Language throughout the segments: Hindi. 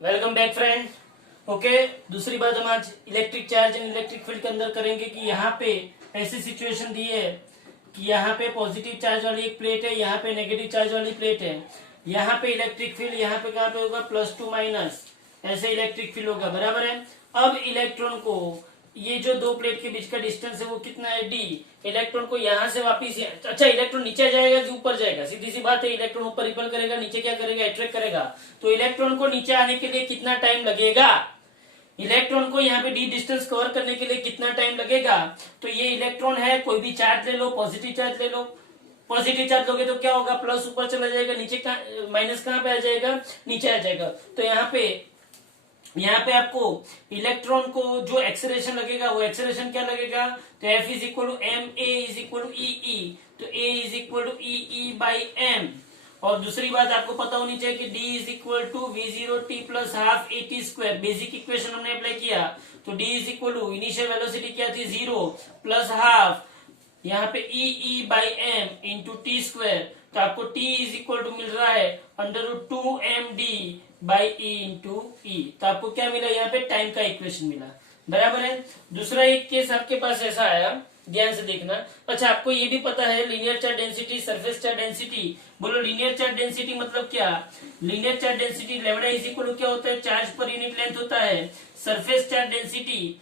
Welcome back friend. ओके, दूसरी बात हम आज electric charge and electric field के अंदर करेंगे कि यहाँ पे ऐसी सिचुएशन दी है कि यहाँ पे पॉजिटिव चार्ज वाली एक प्लेट है, यहाँ पे नेगेटिव चार्ज वाली प्लेट है। यहाँ पे इलेक्ट्रिक फील्ड यहाँ पे कहाँ पे होगा, +2 माइनस, ऐसे इलेक्ट्रिक फील्ड होगा, बराबर है। अब इलेक्ट्रॉन को ये जो दो प्लेट के बीच का डिस्टेंस है वो कितना है, d। इलेक्ट्रॉन को यहाँ से वापिस, अच्छा इलेक्ट्रॉन नीचे जाएगा कि ऊपर जाएगा, सीधी सी बात है। इलेक्ट्रॉन ऊपर रिपल करेगा, नीचे क्या करेगा, अट्रैक्ट करेगा। तो इलेक्ट्रॉन को नीचे आने के लिए कितना टाइम लगेगा, इलेक्ट्रॉन को यहाँ पे d डिस्टेंस कवर करने के लिए कितना टाइम लगेगा। तो ये इलेक्ट्रॉन है, कोई भी चार्ज ले लो, पॉजिटिव चार्ज ले लो। पॉजिटिव चार्ज लोगे तो क्या होगा, प्लस ऊपर चला जाएगा, नीचे माइनस कहाँ पे आ जाएगा, नीचे आ जाएगा। तो यहाँ पे आपको इलेक्ट्रॉन को जो एक्सेलरेशन लगेगा वो एक्सेलरेशन क्या लगेगा, तो F is equal to M, A is equal to E, तो A is equal to E by M. और दूसरी बात आपको पता होनी चाहिए कि D is equal to V0t plus half AT square. Basic equation हमने अप्लाई किया तो D is equal to initial velocity क्या थी, 0 प्लस हाफ यहाँ पे E by M into T square. तो आपको T इज इक्वल टू मिल रहा है √2md बाई ई इंटू ई। तो आपको क्या मिला, यहाँ पे टाइम का इक्वेशन मिला, बराबर है। दूसरा एक केस आपके पास ऐसा आया, ध्यान से देखना। अच्छा, आपको ये भी पता है linear charge density, surface charge density. बोलो लीनियर चार्ज डेंसिटी मतलब क्या, linear charge density lambda is equal to क्या होता है, चार्ज पर यूनिट लेंथ होता है। Surface charge density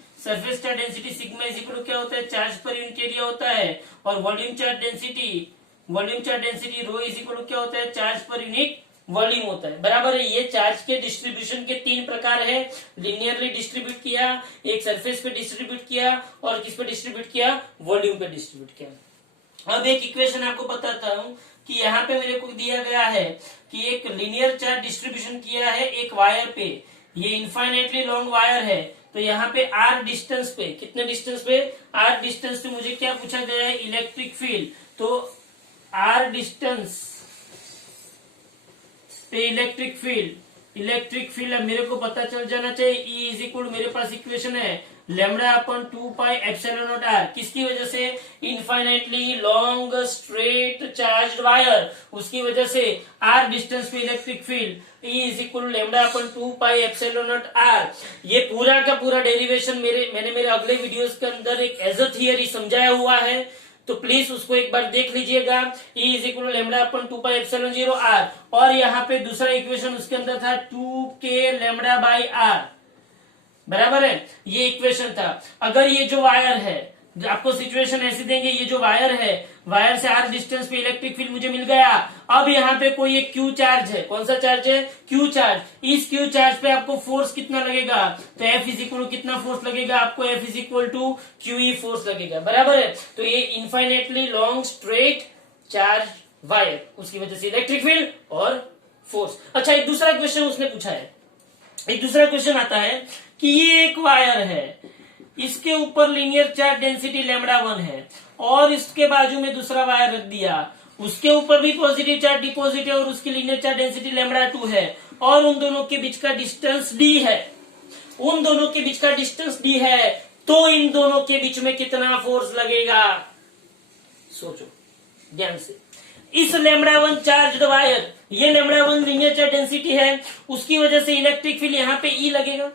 sigma is equal to क्या होता है, चार्ज पर यूनिट एरिया होता है। और volume charge density rho is equal to क्या होता है, चार्ज पर यूनिट वॉल्यूम होता है, बराबर है। ये चार्ज के डिस्ट्रीब्यूशन के 3 प्रकार है, लिनियरली डिस्ट्रीब्यूट किया, एक सरफेस पे डिस्ट्रीब्यूट किया, और किस पे डिस्ट्रीब्यूट किया, वॉल्यूम पे डिस्ट्रीब्यूट किया। अब एक इक्वेशन आपको बताता हूं कि यहाँ पे मेरे को दिया गया है कि एक लिनियर चार्ज डिस्ट्रीब्यूशन किया है एक वायर पे, ये इनफाइनाइटली लॉन्ग वायर है। तो यहाँ पे r डिस्टेंस पे, कितने डिस्टेंस पे, r डिस्टेंस पे मुझे क्या पूछा गया है, इलेक्ट्रिक फील्ड। तो r डिस्टेंस पे इलेक्ट्रिक फील्ड अब मेरे को पता चल जाना चाहिए। E इज इक्वल, मेरे पास इक्वेशन है lambda upon 2 pi epsilon not r। किसकी वजह से, infinitely long straight charge wire, उसकी वजह से r डिस्टेंस पे electric field E is equal lambda upon 2 pi epsilon not r। ये पूरा का पूरा डेरिवेशन मैंने मेरे अगले वीडियोस के अंदर एक एज अ थियरी समझाया हुआ है, तो प्लीज उसको एक बार देख लीजिएगा। E is equal lambda upon 2 pi epsilon 0 r। और यहाँ पे दूसरा इक्वेशन उसके अंदर था 2k लैम्डा बाई r, बराबर है, ये इक्वेशन था। अगर ये जो वायर है, आपको सिचुएशन ऐसी देंगे, ये जो वायर है, वायर से r डिस्टेंस पे इलेक्ट्रिक फील्ड मुझे मिल गया। अब यहाँ पे कोई एक Q चार्ज है, कौन सा चार्ज है, Q चार्ज। इस Q चार्ज पे आपको फोर्स कितना लगेगा, तो F इज इक्वल टू कितना फोर्स लगेगा आपको, F is equal to QE force लगेगा, बराबर है। तो ये infinitely long straight charge wire, उसकी वजह से इलेक्ट्रिक फील्ड और फोर्स। अच्छा, एक दूसरा क्वेश्चन उसने पूछा है, एक दूसरा क्वेश्चन आता है कि ये एक वायर है, इसके ऊपर लीनियर चार्ज डेंसिटी λ1 है, और इसके बाजू में दूसरा वायर रख दिया, उसके ऊपर भी पॉजिटिव चार्ज डिपॉजिट है, और उसकी लीनियर चार्ज डेंसिटी λ2 है, और उन दोनों के बीच का डिस्टेंस d है, उन दोनों के बीच का डिस्टेंस d है। तो इन दोनों के बीच में कितना फोर्स लगेगा, सोचो ध्यान से। इस λ1 चार्ज वायर, ये λ1 लीनियर चार्ज डेंसिटी है, उसकी वजह से इलेक्ट्रिक फील्ड यहाँ पे E लगेगा,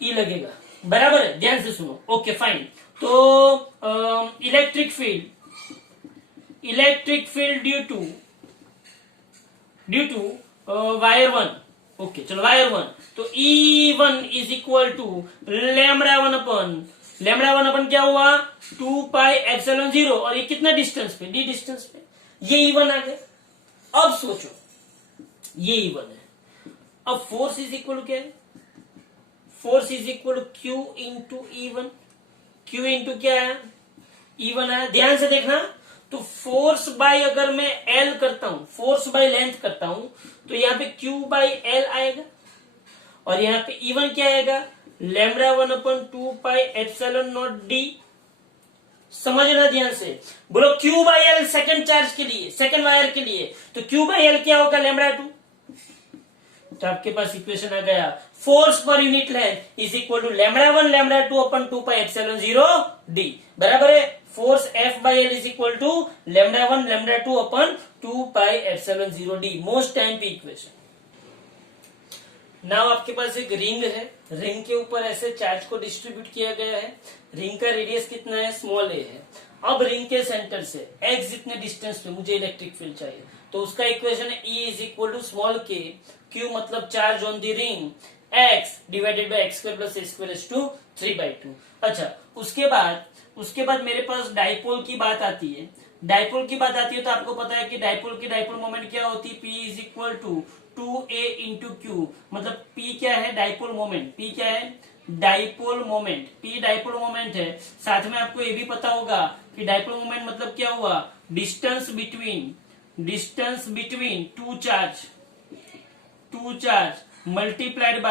E लगेगा, बराबर है, ध्यान से सुनो। Okay fine. तो electric field due to wire 1, okay चलो वायर 1, तो E1 इज इक्वल टू λ1 अपन क्या हुआ, 2 पाई एप्सिलॉन 0, और ये कितना डिस्टेंस पे, d डिस्टेंस पे, ये E1 आ गया। अब सोचो, ये E1 है, अब फोर्स इज इक्वल टू क्या है, force is equal to Q into E1। Q into क्या है, E1 है, ध्यान से देखना। तो फोर्स बाय अगर मैं L करता हूं, फोर्स बाय लेंथ करता हूं, तो यहाँ पे Q बाय L आएगा, और यहाँ पे E1 क्या आएगा, λ1 upon 2 pi epsilon naught d। समझना ध्यान से, बोलो Q by L second charge के लिए, सेकंड वायर के लिए, तो Q बाय L क्या होगा, λ2। तो आपके पास इक्वेशन आ गया, force per unit length is equal to λ1 λ2 upon 2 pi epsilon 0 d, बराबर है। Force F by L is equal to λ1 λ2 upon 2 pi epsilon 0 d, most time पे इक्वेशन। नाउ आपके पास एक रिंग है, रिंग के ऊपर ऐसे चार्ज को डिस्ट्रीब्यूट किया गया है, रिंग का रेडियस कितना है, स्मॉल ए है। अब रिंग के सेंटर से x जितने डिस्टेंस पे मुझे इलेक्ट्रिक फील्ड चाहिए, तो उसका इक्वेशन है E is equal to small K, Q मतलब charge on the ring, x divided by X square plus A square is to 3/2। अच्छा, उसके बाद मेरे पास डाइपोल की बात आती है। डाइपोल की बात आती है तो आपको पता है कि डाइपोल की डाइपोल मोमेंट क्या होती है, P is equal to 2a into Q. मतलब P क्या है, डाइपोल मोमेंट। P क्या है, dipole moment. P dipole moment है। साथ में आपको ये भी पता होगा कि डाइपोल मोमेंट मतलब क्या हुआ, distance between two charge multiplied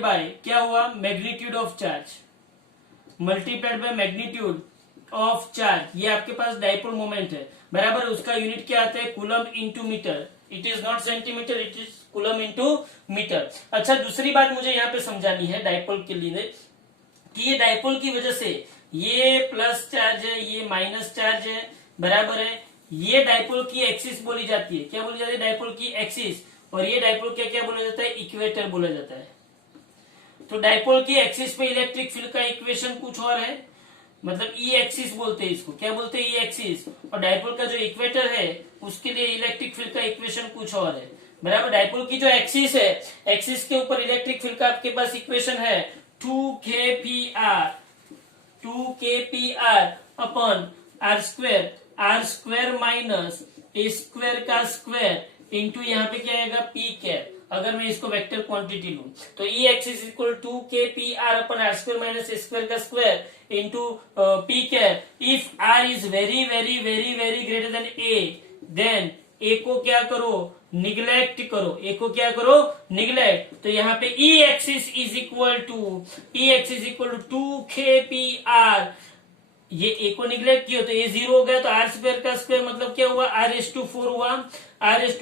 by क्या हुआ, magnitude of charge, multiplied by magnitude of charge. ये आपके पास डाइपोल मोमेंट है, बराबर। उसका यूनिट क्या आता है, coulomb into metre. It is not centimetre, it is coulomb into metre. अच्छा, दूसरी बात मुझे यहाँ पे समझानी है डाइपोल के लिए कि ये डाइपोल की वजह से ये प्लस चार्ज है, ये माइनस चार्ज है, बराबर है। ये डाइपोल की एक्सिस बोली जाती है, क्या बोली जाती है, डाइपोल की एक्सिस। और ये डाइपोल क्या बोला जाता है, इक्वेटर बोला जाता है। तो डाइपोल की एक्सिस पे इलेक्ट्रिक फील्ड का इक्वेशन कुछ और है, मतलब ई एक्सिस बोलते हैं इसको, क्या बोलते हैं, ई एक्सिस। और डाइपोल का जो इक्वेटर है उसके लिए इलेक्ट्रिक फील्ड का इक्वेशन कुछ और है, बराबर। डाइपोल की जो एक्सिस है, एक्सिस के ऊपर इलेक्ट्रिक फील्ड का आपके पास इक्वेशन है 2kpr upon R square minus A square का स्क्वायर इंटू यहाँ पे क्या आएगा, पी कैप। अगर मैं इसको वेक्टर क्वांटिटी लूं तो E axis equal to K P R upon R square minus A square का square into P cap. If R is very very very very greater than A, then A को क्या करो, निग्लेक्ट करो, ए को क्या करो, निग्लेक्ट। तो यहाँ पे E axis is equal to K P R. ये ए को निग्लेक्ट किया तो ए 0 हो गया, तो आर स्क्वायर का स्क्वायर मतलब क्या हुआ, r⁴ हुआ। r⁴ है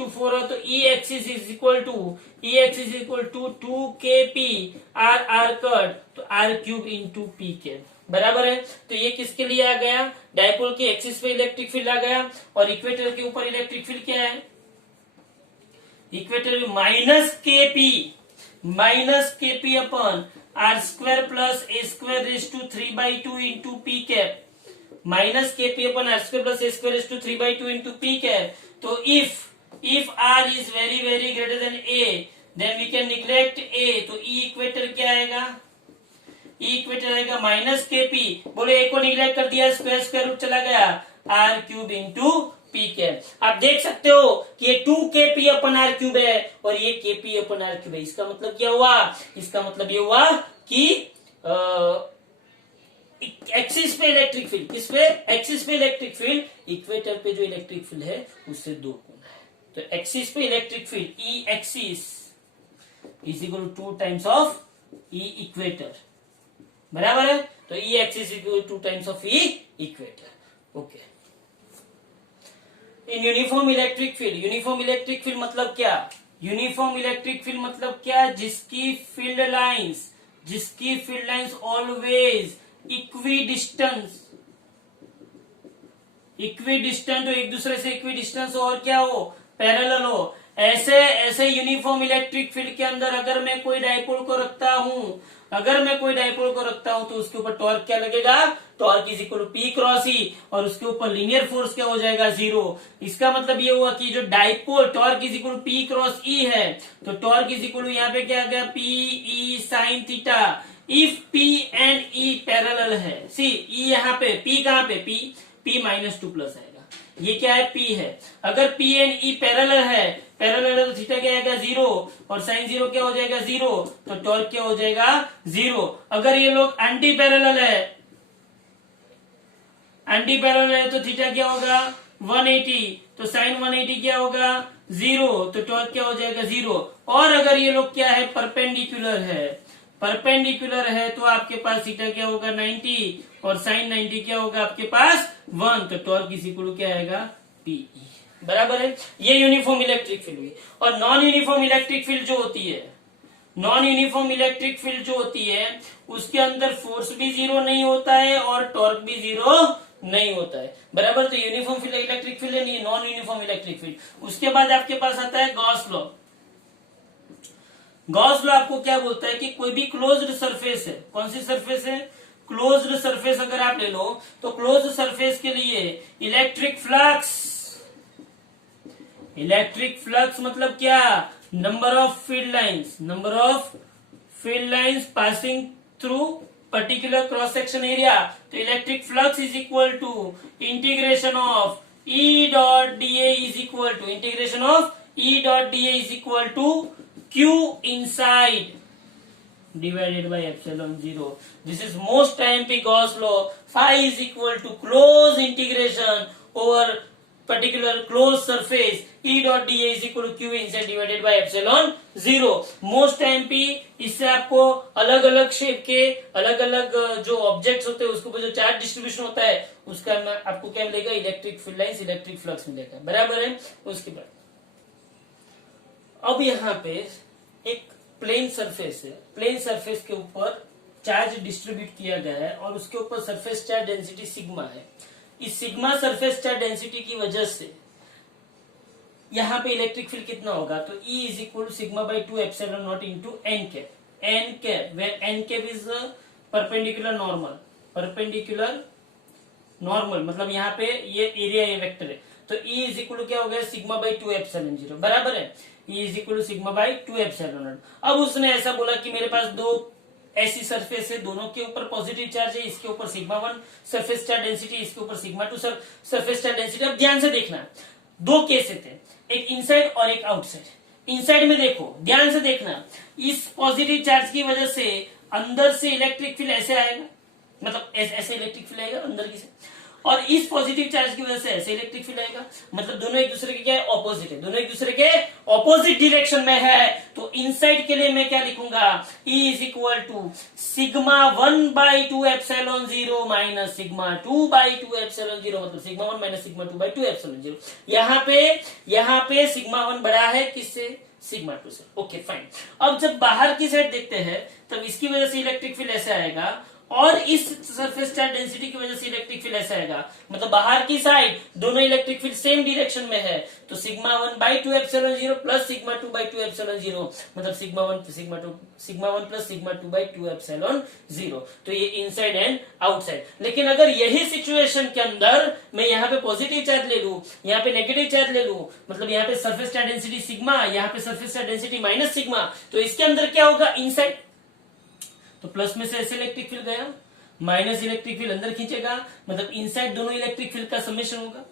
तो E axis is equal to 2kp r cut, तो r³ इंटू पी के, बराबर है। तो ये किसके लिए आ गया, डाइपोल की एक्सिस पे इलेक्ट्रिक फील्ड आ गया। और इक्वेटर के ऊपर इलेक्ट्रिक फील्ड क्या है, equator minus KP upon R square plus A square raise to 3/2 into P cap, minus KP upon R square plus A square raise to 3/2 into P cap. तो if R is very very greater than A, then we can neglect A. तो ई इक्वेटर क्या आएगा, ई इक्वेटर आएगा माइनस केपी, बोले ए को निग्लेक्ट कर दिया, स्क्वायर रूट चला गया, r³ इंटू पी कैप। आप देख सकते हो कि ये 2kp अपन r³ है और ये kp अपन r³ है। इसका मतलब क्या हुआ, इसका मतलब ये हुआ कि एक्सिस पे इलेक्ट्रिक फील्ड, किस पे, एक्सिस पे इलेक्ट्रिक फील्ड, इक्वेटर पे जो इलेक्ट्रिक फील्ड है उससे 2 गुना है। तो एक्सिस पे electric field E axis is equal to 2 times of E equator, बराबर है। तो E axis equal to 2 times of E equator. Okay, in uniform electric field मतलब क्या, यूनिफॉर्म इलेक्ट्रिक फील्ड मतलब क्या, जिसकी फील्ड लाइंस ऑलवेज इक्विडिस्टेंट हो, एक दूसरे से इक्विडिस्टेंस हो, और क्या हो, पैरेलल हो। ऐसे यूनिफॉर्म इलेक्ट्रिक फील्ड के अंदर अगर मैं कोई डाइपोल को रखता हूं तो उसके ऊपर टॉर्क क्या लगेगा, torque is equal to P cross E, और उसके ऊपर लीनियर फोर्स क्या हो जाएगा, 0। इसका मतलब ये हुआ कि जो dipole torque is equal to P cross E है, तो टॉर्क इज इक्वल टू यहाँ पे क्या आ गया, P E sine theta. If P and E parallel है, सी E यहाँ पे, P कहाँ पे, P -2 प्लस आएगा, ये क्या है, P है। अगर P एंड E पैरेलल है तो थीटा क्या आएगा, 0, और साइन 0 क्या हो जाएगा, 0, तो टॉर्क क्या हो जाएगा, 0। अगर ये लोग एंटी पैरेलल है तो थीटा क्या होगा, 180, तो साइन 180 क्या होगा, 0, तो टॉर्क क्या हो जाएगा, 0। और अगर ये लोग क्या है, परपेंडिकुलर है तो आपके पास थीटा क्या होगा, 90, और साइन 90 क्या होगा आपके पास, 1, तो टॉर्क इज इक्वल टू क्या आएगा, PE, बराबर है। ये यूनिफॉर्म इलेक्ट्रिक फील्ड हुई। और नॉन यूनिफॉर्म इलेक्ट्रिक फील्ड जो होती है, उसके अंदर फोर्स भी 0 नहीं होता है और टॉर्क भी 0 नहीं होता है, बराबर। तो यूनिफॉर्म इलेक्ट्रिक फील्ड है, नॉन यूनिफॉर्म इलेक्ट्रिक फील्ड। उसके बाद आपके पास आता है गॉस लॉ। गॉस लॉ आपको क्या बोलता है कि कोई भी क्लोज्ड सरफेस है, कौन सी सरफेस है, क्लोज्ड सरफेस अगर आप ले लो तो क्लोज्ड सरफेस के लिए इलेक्ट्रिक फ्लक्स मतलब क्या, number of field lines passing through particular cross section area. तो electric flux is equal to integration of E dot da is equal to Q inside divided by epsilon 0. This is most IMP Gauss law. Phi is equal to close integration over particular closed surface. E dot da is equal to Q inside divided by epsilon 0. Most IMP इससे आपको अलग अलग शेप के अलग अलग जो ऑब्जेक्ट्स होते हैं उसके ऊपर जो चार्ज डिस्ट्रीब्यूशन होता है उसका आपको क्या मिलेगा, electric field lines, electric flux मिलेगा, बराबर है। उसके बाद अब यहाँ पे एक प्लेन सरफेस है, प्लेन सरफेस के ऊपर चार्ज डिस्ट्रीब्यूट किया गया है और उसके ऊपर सरफेस चार्ज डेंसिटी सिग्मा है। इस सिग्मा सरफेस चार्ज डेंसिटी की वजह से यहाँ पे इलेक्ट्रिक फील्ड कितना होगा, तो E is equal to sigma by 2 epsilon naught into N cap, where N cap is perpendicular normal, मतलब यहाँ पे ये एरिया ये वेक्टर है, तो E इज इक्वल टू क्या हो गया, सिग्मा बाई 2 एप्सिलॉन 0, बराबर है। E is equal to sigma by 2 epsilon naught. अब उसने ऐसा बोला कि मेरे पास दो ऐसी सरफेस है, दोनों के ऊपर पॉजिटिव चार्ज है, इसके ऊपर सिग्मा 1 सरफेस चार्ज डेंसिटी, इसके ऊपर सिग्मा 2 सरफेस चार्ज डेंसिटी। अब ध्यान से देखना, दो केसेस थे, एक इनसाइड और एक आउटसाइड। इनसाइड में देखो, ध्यान से देखना, इस पॉजिटिव चार्ज की वजह से अंदर से इलेक्ट्रिक फील्ड ऐसे आएगा, मतलब ऐसे इलेक्ट्रिक फील्ड आएगा अंदर की से, और इस पॉजिटिव चार्ज की वजह से ऐसे इलेक्ट्रिक फील्ड आएगा, मतलब दोनों एक दूसरे के क्या है, ऑपोजिट है, दोनों एक दूसरे के ऑपोजिट डायरेक्शन में है। तो इनसाइड के लिए मैं क्या लिखूंगा, E is equal to sigma 1 by 2 epsilon 0 minus sigma 2 by 2 epsilon 0, मतलब sigma 1 minus sigma 2 by 2 epsilon 0। यहाँ पे सिग्मा 1 बड़ा है किससे, सिग्मा 2 से, ओके फाइन। अब जब बाहर की साइड देखते हैं तब इसकी वजह से इलेक्ट्रिक फील्ड ऐसे आएगा और इस सरफेस चार्ज डेंसिटी की वजह से इलेक्ट्रिक फील्ड ऐसा आएगा, मतलब बाहर की साइड दोनों इलेक्ट्रिक फील्ड सेम डायरेक्शन में है, तो sigma 1 by 2 epsilon 0 plus sigma 2 by 2 epsilon 0, मतलब sigma 1 plus sigma 2 by 2 epsilon 0। तो ये इनसाइड एंड आउटसाइड। लेकिन अगर यही सिचुएशन के अंदर मैं यहाँ पे पॉजिटिव चार्ज ले लू, यहाँ पे नेगेटिव चार्ज ले लू, मतलब यहाँ पे सरफेस चार्ज डेंसिटी सिग्मा, यहाँ पे surface charge density minus sigma, तो इसके अंदर क्या होगा, इनसाइड, तो प्लस में से ऐसे इलेक्ट्रिक फील्ड गया, माइनस इलेक्ट्रिक फील्ड अंदर खींचेगा, मतलब इनसाइड दोनों इलेक्ट्रिक फील्ड का समेशन होगा,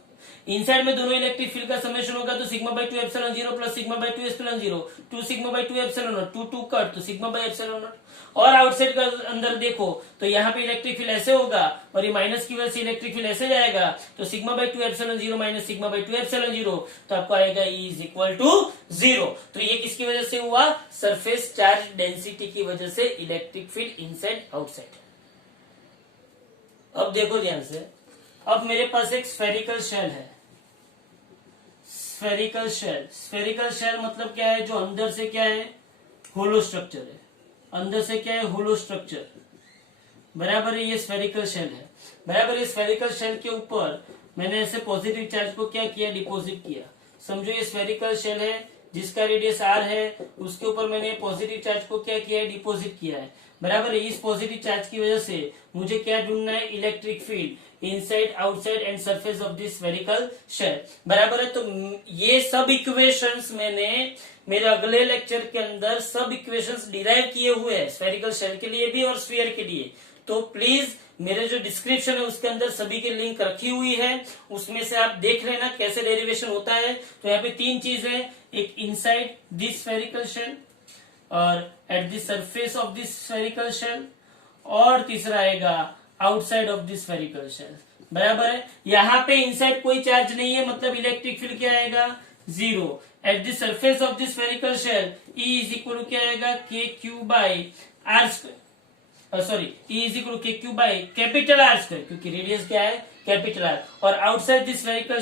इनसाइड में दोनों इलेक्ट्रिक फील्ड का समेशन होगा, तो sigma by 2 epsilon 0 plus sigma by 2 epsilon 0, 2 sigma by 2 epsilon not, 2 cut, तो सिग्मा बाई एप्सिलॉन नॉट। और आउटसाइड का अंदर देखो तो यहाँ पे इलेक्ट्रिक फील्ड ऐसे होगा और ये माइनस की वजह से इलेक्ट्रिक फील्ड ऐसे जाएगा, तो sigma by 2 epsilon 0 minus sigma by 2 epsilon 0, तो आपको आएगा E इज इक्वल टू 0। तो ये किसकी वजह से हुआ, सरफेस चार्ज डेंसिटी की वजह से इलेक्ट्रिक फील्ड इनसाइड आउटसाइड। अब देखो ध्यान से, अब मेरे पास एक स्फेरिकल शेल है, स्फेरिकल शेल मतलब क्या है, जो अंदर से क्या है, होलो स्ट्रक्चर है, अंदर से क्या है, होलो स्ट्रक्चर, बराबर है, ये स्फेरिकल शेल है, बराबर। ये स्फेरिकल शेल के ऊपर मैंने ऐसे पॉजिटिव चार्ज को क्या किया, डिपॉजिट किया। समझो ये स्फेरिकल शेल है जिसका रेडियस r है, उसके ऊपर मैंने पॉजिटिव चार्ज को क्या किया है, डिपॉजिट किया है, बराबर है। इस पॉजिटिव चार्ज की वजह से मुझे क्या ढूंढना है, electric field inside outside and surface of this spherical shell, बराबर है। तो ये सब इक्वेशंस मैंने मेरे अगले लेक्चर के अंदर सब इक्वेशंस डिराइव किए हुए हैं, स्फेरिकल शेल के लिए भी और स्फीयर के लिए। तो प्लीज मेरे जो डिस्क्रिप्शन है उसके अंदर सभी की लिंक रखी हुई है, उसमें से आप देख लेना कैसे डेरिवेशन होता है। तो यहाँ पे तीन चीज है, एक इनसाइड दिस स्फेरिकल शेल और at the surface of this spherical shell, और तीसरा आएगा outside of this spherical shell, बराबर है। यहाँ पे इनसाइड कोई चार्ज नहीं है, मतलब इलेक्ट्रिक फील्ड क्या आएगा, 0। At the surface of this spherical shell E is equal to क्या आएगा, KQ by R square, sorry E is equal to KQ by capital R square, क्योंकि रेडियस क्या है, कैपिटल R। और आउटसाइड दिस स्फेरिकल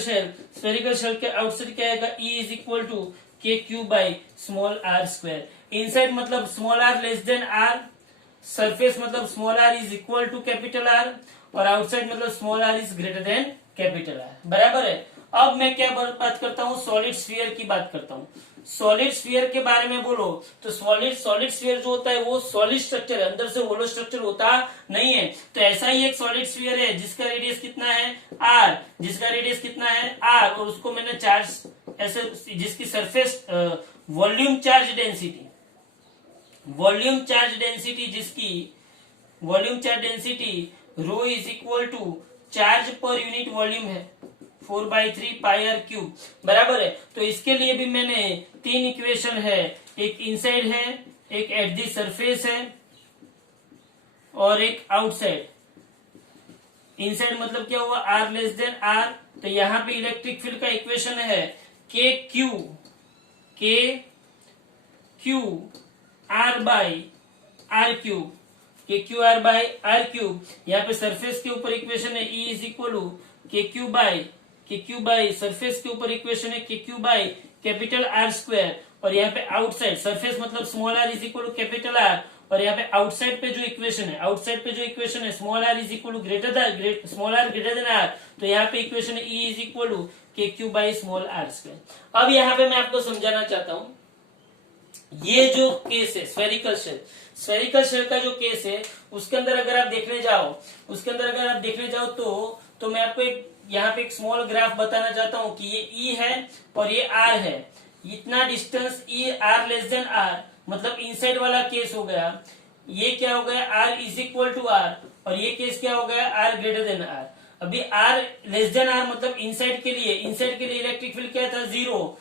शेल के आउटसाइड क्या आएगा, E is equal to KQ by small r square. Inside मतलब small r less than r, surface मतलब small r is equal to capital R, और आउटसाइड मतलब small r is greater than capital R, बराबर है। अब मैं क्या बात करता हूँ, सॉलिड स्फीयर की बात करता हूँ। सॉलिड स्फीयर के बारे में बोलो तो सॉलिड स्फीयर जो होता है वो सॉलिड स्ट्रक्चर है, अंदर से होलो स्ट्रक्चर होता नहीं है। तो ऐसा ही एक सॉलिड स्फीयर है जिसका रेडियस कितना है r, जिसका रेडियस कितना है r, और उसको मैंने चार्ज ऐसे, जिसकी surface volume charge density rho is equal to charge per unit volume है 4/3 पाई आर क्यूब, बराबर है। तो इसके लिए भी मैंने 3 इक्वेशन है, एक इनसाइड है, एक एट दी सरफेस है और एक आउटसाइड। इनसाइड मतलब क्या हुआ, r लेस देन r। तो यहाँ पे इलेक्ट्रिक फील्ड का इक्वेशन है k q r by r cube, K Q R by R cube. यहाँ पे सरफेस के ऊपर इक्वेशन है E इज इक्वल टू के क्यू बाई सरफेस के ऊपर इक्वेशन है K Q by capital R square, और यहाँ पे आउटसाइड सरफेस मतलब small r is equal to capital R, और यहाँ पे आउटसाइड पे जो इक्वेशन है small r is equal to small r greater than r। तो यहाँ पे इक्वेशन है E इज इक्वल टू के Q by small r square. अब यहाँ पे मैं आपको समझाना चाहता हूँ, ये जो केस है स्फेरिकल शेल का जो केस है उसके अंदर अगर आप देखने जाओ तो मैं आपको यहाँ पे एक स्मॉल ग्राफ बताना चाहता हूँ कि ये E है और ये R है। इतना distance E R less than R मतलब इनसाइड वाला केस हो गया, ये क्या हो गया R is equal to R, और ये केस क्या हो गया R ग्रेटर देन R। अभी R लेस देन R मतलब इनसाइड के लिए इलेक्ट्रिक फील्ड क्या था 0,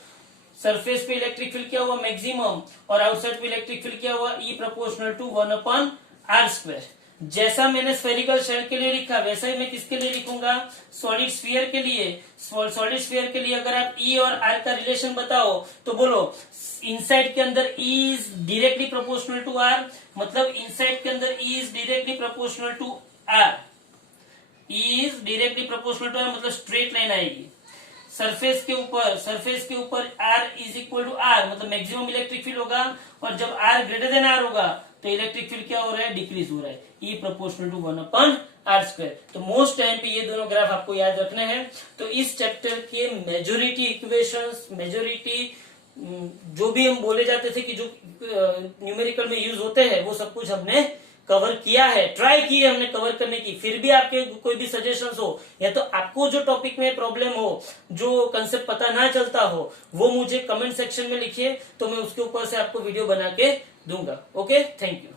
सरफेस पे इलेक्ट्रिक फील्ड क्या हुआ मैक्सिमम, और आउटसाइड पे इलेक्ट्रिक फील्ड क्या हुआ E proportional to 1/r square. जैसा मैंने स्फेरिकल शेल के लिए लिखा वैसा ही मैं किसके लिए लिखूंगा, सॉलिड स्फीयर के लिए। अगर आप E और R का रिलेशन बताओ तो बोलो इनसाइड के अंदर E is directly proportional to R, मतलब इनसाइड के अंदर E is directly proportional to R, मतलब स्ट्रेट लाइन आएगी। सरफेस के ऊपर R is equal to R मतलब मैक्सिमम इलेक्ट्रिक फील्ड होगा, और जब R ग्रेटर देन R होगा तो इलेक्ट्रिक फील्ड क्या हो रहा है डिक्रीज हो रहा है E proportional to 1/r square. तो मोस्ट टाइम पे ये दोनों ग्राफ आपको याद रखने हैं। तो इस चैप्टर के मेजोरिटी इक्वेशंस जो भी हम बोले जाते थे कि जो न्यूमेरिकल में यूज होते हैं वो सब कुछ हमने कवर किया है, ट्राई की है हमने कवर करने की। फिर भी आपके कोई भी सजेशंस हो या तो आपको जो टॉपिक में प्रॉब्लम हो, जो कंसेप्ट पता ना चलता हो, वो मुझे कमेंट सेक्शन में लिखिए, तो मैं उसके ऊपर से आपको वीडियो बना के दूंगा। Okay, thank you.